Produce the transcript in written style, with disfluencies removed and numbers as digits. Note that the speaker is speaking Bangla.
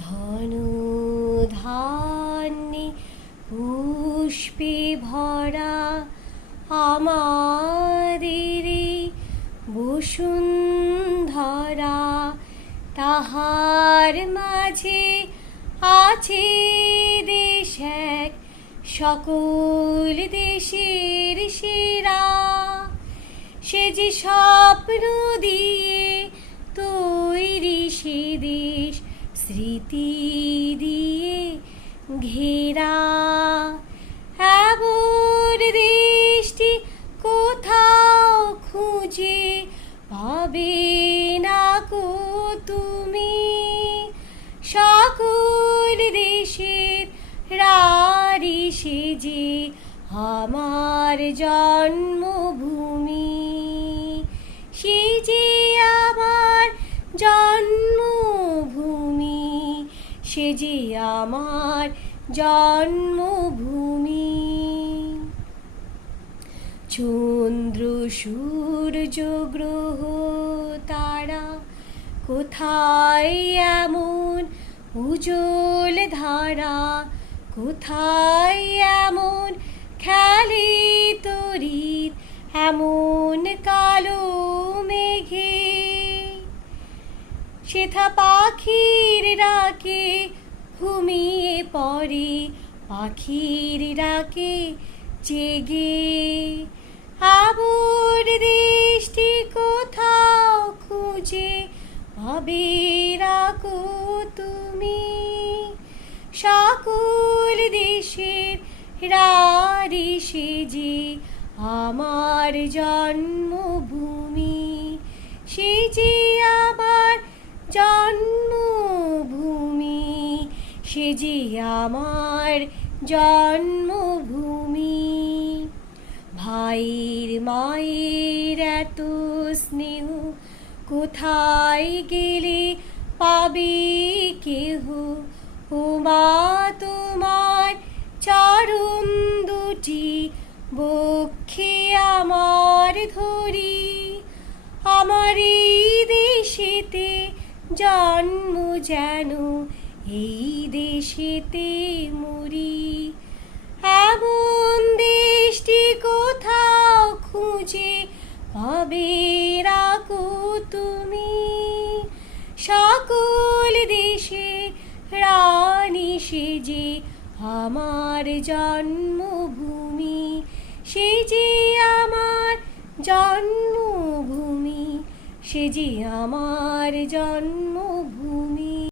ধন ধান্যে পুষ্পে ভরা আমাদের বসুন্ধরা, তাহার মাঝে আছে দেশ এক, সকল দেশের সেরা। সে যে স্বপ্ন দিয়ে তৈরি সে দেশ, স্মৃতি দিয়ে ঘেরা। এমন দেশটি কোথাও খুঁজে পাবে না কো তুমি, সকল দেশের রানী সে যে আমার জন্মভূমি। সে যে আমার জন্মভূমি, সে যে আমার জন্মভূমি। চন্দ্র সূর্য গ্রহ তারা কোথায় এমন উজ্জ্বল ধারা, কোথায় এমন খেলে তড়িৎ এমন কালো মেঘে। সেথা পাখির ডাকে ঘুমিয়ে পড়ে, পাখির ডাকে জেগে। আমার দেশটি কোথাও খুঁজে পাবে না কো তুমি, সকল দেশের রানী সে যে আমার জন্মভূমি। সে যে আমার জন্মভূমি, সে যে আমার জন্মভূমি। ভাইয়ের মায়ের এত স্নেহ কোথায় গেলে পাবে কেহ, ও মা তোমার চরণ দুটি বক্ষে আমার ধরি। আমার এই দেশেতে জন্ম যেন এই দেশেতে মরি। এমন দেশটি কোথাও খুঁজে পাবে না কো তুমি, সকল দেশে রানী সে যে আমার জন্মভূমি। সে যে আমার জন্মভূমি, সে যে আমার জন্ম